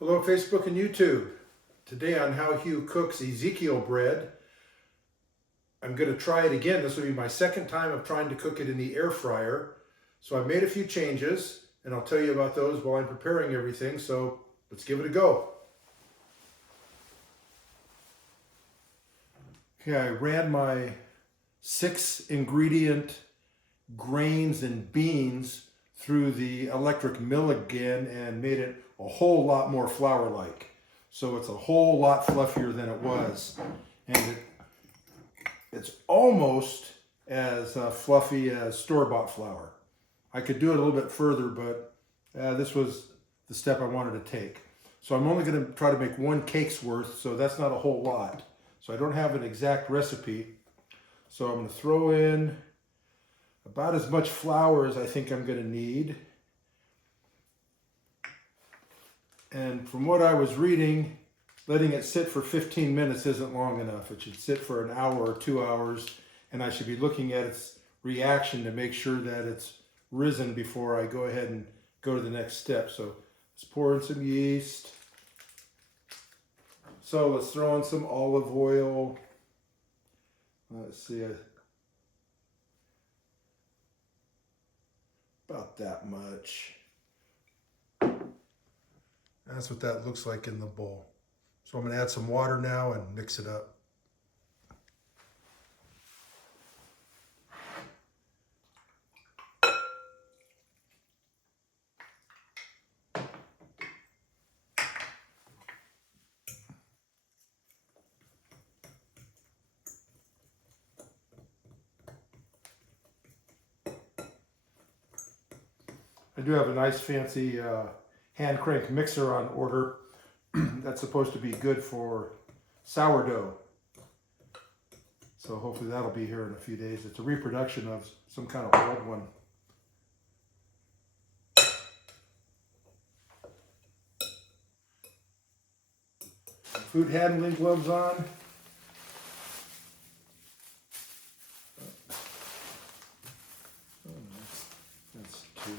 Hello Facebook and YouTube. Today on how Hugh cooks Ezekiel bread. I'm going to try it again. This will be my second time of trying to cook it in the air fryer. So I made a few changes and I'll tell you about those while I'm preparing everything. So let's give it a go. Okay, I ran my 6 ingredient grains and beans through the electric mill again and made it a whole lot more flour-like. So it's a whole lot fluffier than it was. And it's almost as fluffy as store-bought flour. I could do it a little bit further, but this was the step I wanted to take. So I'm only going to try to make 1 cake's worth, so that's not a whole lot. So I don't have an exact recipe. So I'm going to throw in about as much flour as I think I'm going to need. And from what I was reading, letting it sit for 15 minutes isn't long enough. It should sit for an hour or 2 hours, and I should be looking at its reaction to make sure that it's risen before I go ahead and go to the next step. So let's pour in some yeast. So let's throw in some olive oil. Let's see, about that much. That's what that looks like in the bowl. So I'm going to add some water now and mix it up. I do have a nice fancy hand crank mixer on order. That's supposed to be good for sourdough. So hopefully that'll be here in a few days. It's a reproduction of some kind of old one. Food handling gloves on. That's 2.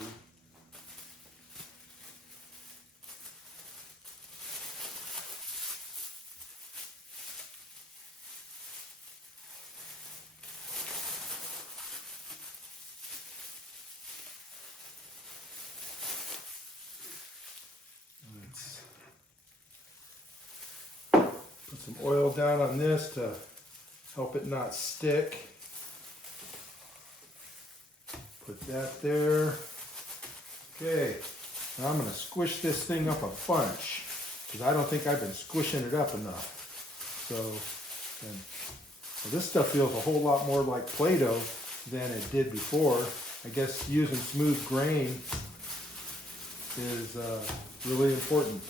Put some oil down on this to help it not stick. Put that there. Okay, now I'm going to squish this thing up a bunch because I don't think I've been squishing it up enough. So, well, this stuff feels a whole lot more like Play-Doh than it did before. I guess using smooth grain is really important.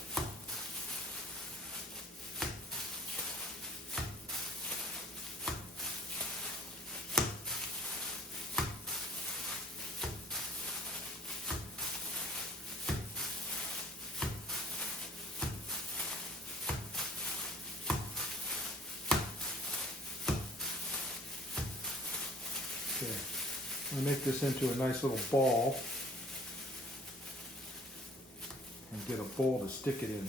Okay, I'm going to make this into a nice little ball and get a bowl to stick it in.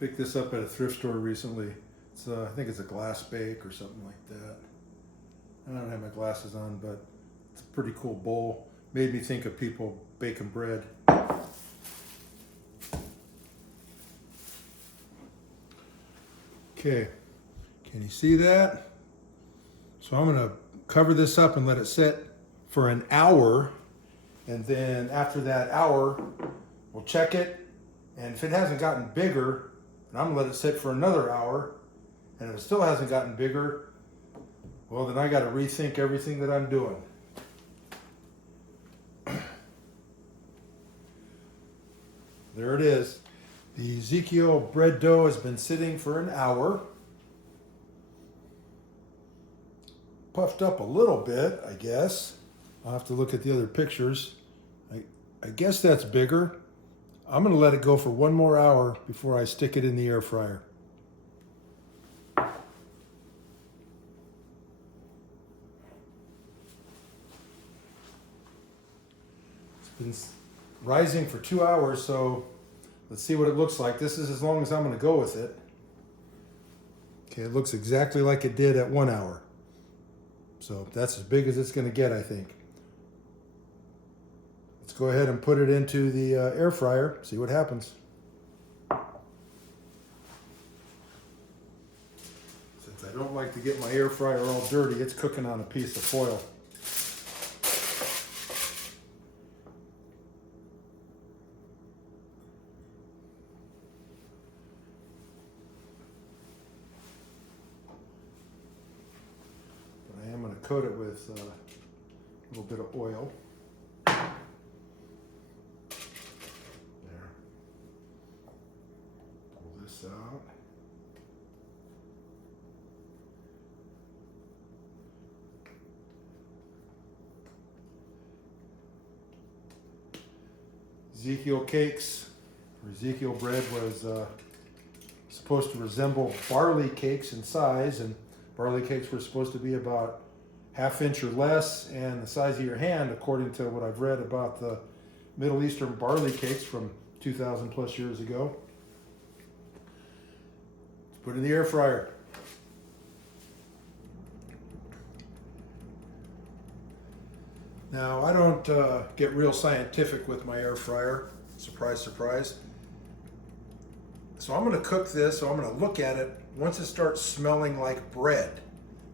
Picked this up at a thrift store recently. It's I think it's a glass bake or something like that. I don't have my glasses on, but it's a pretty cool bowl. Made me think of people baking bread. Okay, can you see that? So I'm going to cover this up and let it sit for an hour. And then after that hour, we'll check it. And if it hasn't gotten bigger, then I'm going to let it sit for another hour. And if it still hasn't gotten bigger, well, then I got to rethink everything that I'm doing. There it is. The Ezekiel bread dough has been sitting for an hour. Puffed up a little bit, I guess. I'll have to look at the other pictures. I guess that's bigger. I'm going to let it go for 1 more hour before I stick it in the air fryer. It's been rising for 2 hours, so Let's see what it looks like. This is as long as I'm going to go with it. Okay, it looks exactly like it did at 1 hour. So that's as big as it's going to get, I think. Let's go ahead and put it into the air fryer, see what happens. Since I don't like to get my air fryer all dirty, it's cooking on a piece of foil. Coat it with a little bit of oil. There. Pull this out. Ezekiel cakes, or Ezekiel bread, was supposed to resemble barley cakes in size, and barley cakes were supposed to be about 1/2 inch or less and the size of your hand, according to what I've read about the Middle Eastern barley cakes from 2,000 plus years ago. Let's put it in the air fryer. Now, I don't get real scientific with my air fryer. Surprise, surprise. So I'm going to cook this, so I'm going to look at it. Once it starts smelling like bread,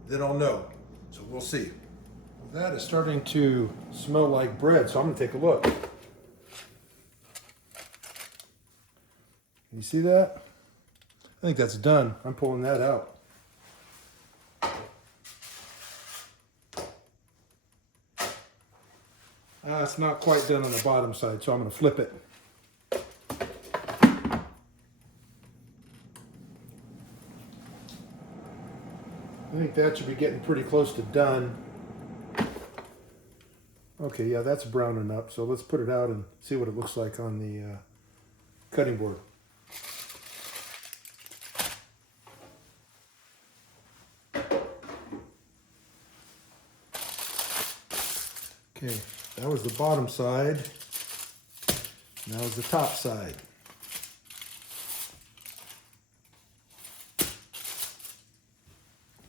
then I'll know. So we'll see. Well, that is starting to smell like bread, so I'm going to take a look. Can you see that? I think that's done. I'm pulling that out. It's not quite done on the bottom side, so I'm going to flip it. I think that should be getting pretty close to done. Okay, yeah, that's browning up. So let's put it out and see what it looks like on the cutting board. Okay, that was the bottom side. Now is the top side.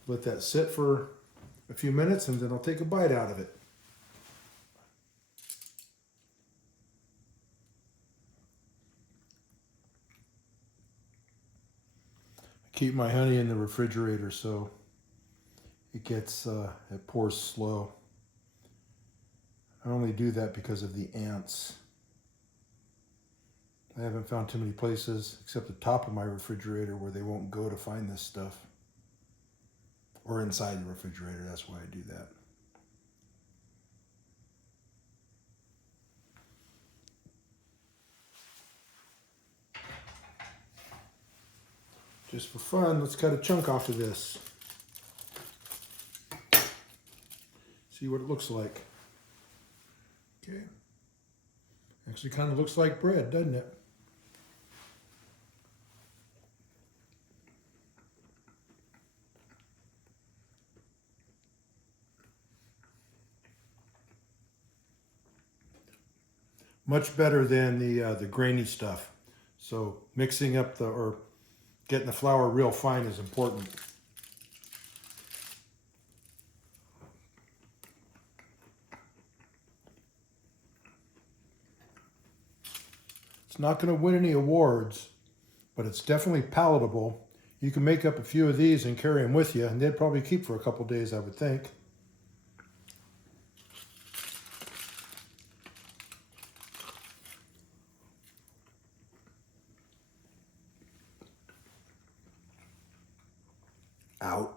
Let that sit for a few minutes and then I'll take a bite out of it. I keep my honey in the refrigerator so it pours slow. I only do that because of the ants. I haven't found too many places except the top of my refrigerator where they won't go to find this stuff. Or inside the refrigerator, that's why I do that. Just for fun, let's cut a chunk off of this. See what it looks like. Okay. Actually kind of looks like bread, doesn't it? Much better than the grainy stuff. So mixing up or getting the flour real fine is important. It's not going to win any awards, but it's definitely palatable. You can make up a few of these and carry them with you, and they'd probably keep for a couple days, I would think. Out.